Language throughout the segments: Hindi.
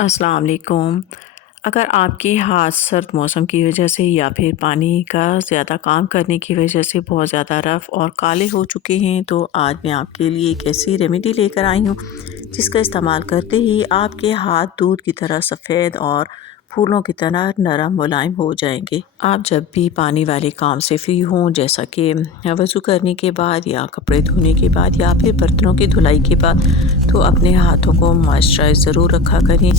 अस्सलाम वालेकुम। अगर आपके हाथ सर्द मौसम की वजह से या फिर पानी का ज़्यादा काम करने की वजह से बहुत ज़्यादा रफ़ और काले हो चुके हैं, तो आज मैं आपके लिए एक ऐसी रेमेडी लेकर आई हूँ जिसका इस्तेमाल करते ही आपके हाथ दूध की तरह सफ़ेद और फूलों की तरह नरम मुलायम हो जाएंगे। आप जब भी पानी वाले काम से फ्री हों, जैसा कि वज़ू करने के बाद या कपड़े धोने के बाद या फिर बर्तनों की धुलाई के बाद, तो अपने हाथों को मॉइस्चराइज़ ज़रूर रखा करें।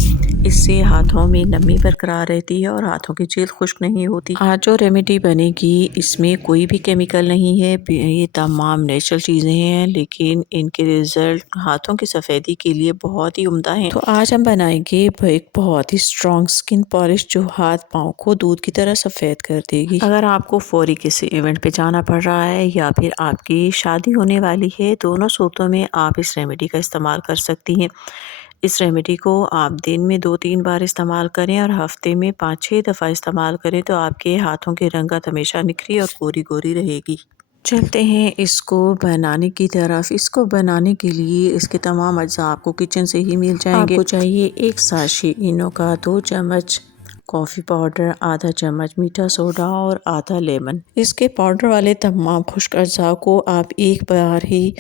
इससे हाथों में नमी बरकरार रहती है और हाथों की जेल खुश्क नहीं होती। आज जो रेमेडी बनेगी इसमें कोई भी केमिकल नहीं है, ये तमाम नेचुरल चीज़ें हैं, लेकिन इनके रिज़ल्ट हाथों की सफ़ेदी के लिए बहुत ही उम्दा हैं। तो आज हम बनाएंगे एक बहुत ही स्ट्रॉन्ग स्किन पॉलिश जो हाथ पाँव को दूध की तरह सफ़ेद कर देगी। अगर आपको फौरी किसी इवेंट पे जाना पड़ रहा है या फिर आपकी शादी होने वाली है, दोनों सूरतों में आप इस रेमेडी का इस्तेमाल कर सकती हैं। इस रेमेडी को आप दिन में 2-3 बार इस्तेमाल करें और हफ्ते में 5-6 दफ़ा इस्तेमाल करें, तो आपके हाथों की रंगत हमेशा निखरी और गोरी गोरी रहेगी। चलते हैं इसको बनाने की तरफ। इसको बनाने के लिए इसके तमाम अज्जा आपको किचन से ही मिल जाएंगे। आपको चाहिए 1 साशे इनो का, 2 चम्मच कॉफ़ी पाउडर, आधा चम्मच मीठा सोडा और आधा लेमन। इसके पाउडर वाले तमाम खुश्क अज्जा को आप एक बार ही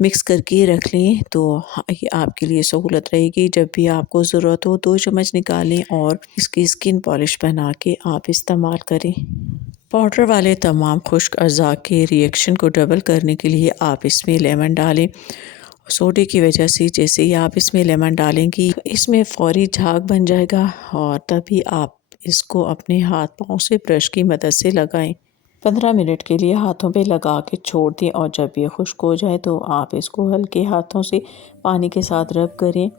मिक्स करके रख लें, तो ये आपके लिए सहूलत रहेगी। जब भी आपको ज़रूरत हो 2 चम्मच निकालें और इसकी स्किन पॉलिश बना के आप इस्तेमाल करें। पाउडर वाले तमाम खुश्क अज़ा के रिएक्शन को डबल करने के लिए आप इसमें लेमन डालें। सोडे की वजह से जैसे ही आप इसमें लेमन डालेंगी, इसमें फ़ौरी झाग बन जाएगा और तभी आप इसको अपने हाथ पाँव से ब्रश की मदद से लगाएं। 15 मिनट के लिए हाथों पे लगा के छोड़ दें और जब ये खुश्क हो जाए तो आप इसको हल्के हाथों से पानी के साथ रब करें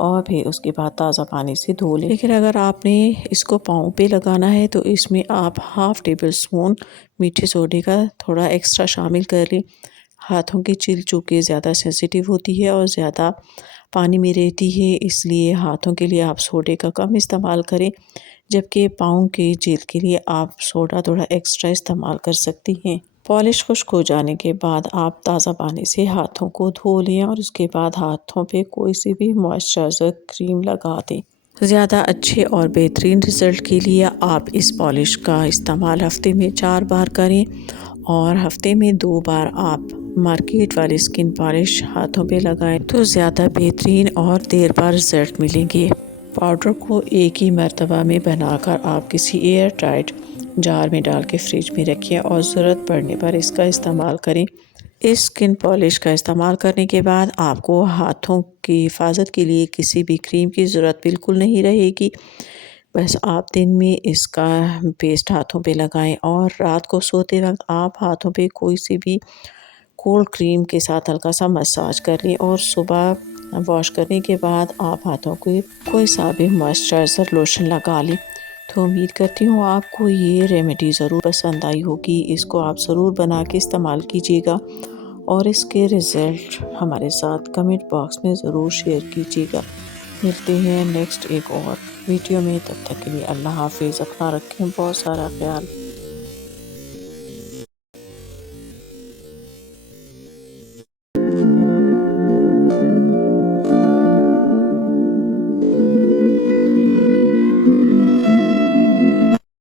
और फिर उसके बाद ताज़ा पानी से धो लें। लेकिन अगर आपने इसको पाँव पे लगाना है तो इसमें आप हाफ़ टेबल स्पून मीठे सोडे का थोड़ा एक्स्ट्रा शामिल कर लें। हाथों की चिल चूँकि ज़्यादा सेंसिटिव होती है और ज़्यादा पानी में रहती है, इसलिए हाथों के लिए आप सोडे का कम इस्तेमाल करें, जबकि पाँव के जेल के लिए आप सोडा थोड़ा एक्स्ट्रा इस्तेमाल कर सकती हैं। पॉलिश खुश्क हो जाने के बाद आप ताज़ा पानी से हाथों को धो लें और उसके बाद हाथों पे कोई सी भी मॉइस्चराइज़र क्रीम लगा दें। ज़्यादा अच्छे और बेहतरीन रिज़ल्ट के लिए आप इस पॉलिश का इस्तेमाल हफ्ते में 4 बार करें और हफ्ते में 2 बार आप मार्केट वाली स्किन पॉलिश हाथों पे लगाएं, तो ज़्यादा बेहतरीन और देर बाद रिज़ल्ट मिलेंगे। पाउडर को एक ही मरतबा में बनाकर आप किसी एयर टाइट जार में डाल के फ्रिज में रखें और ज़रूरत पड़ने पर इसका इस्तेमाल करें। इस स्किन पॉलिश का इस्तेमाल करने के बाद आपको हाथों की हिफाजत के लिए किसी भी क्रीम की ज़रूरत बिल्कुल नहीं रहेगी। बस आप दिन में इसका पेस्ट हाथों पे लगाएं और रात को सोते वक्त आप हाथों पे कोई सी भी कोल्ड क्रीम के साथ हल्का सा मसाज कर लें और सुबह वॉश करने के बाद आप हाथों को कोई सा भी मॉइस्चराइज़र लोशन लगा लें। तो उम्मीद करती हूँ आपको ये रेमेडी ज़रूर पसंद आई होगी। इसको आप ज़रूर बना के इस्तेमाल कीजिएगा और इसके रिज़ल्ट हमारे साथ कमेंट बॉक्स में ज़रूर शेयर कीजिएगा। मिलते हैं नेक्स्ट एक और वीडियो में, तब तक के लिए अल्लाह हाफ़िज़। अपना रखें बहुत सारा ख्याल।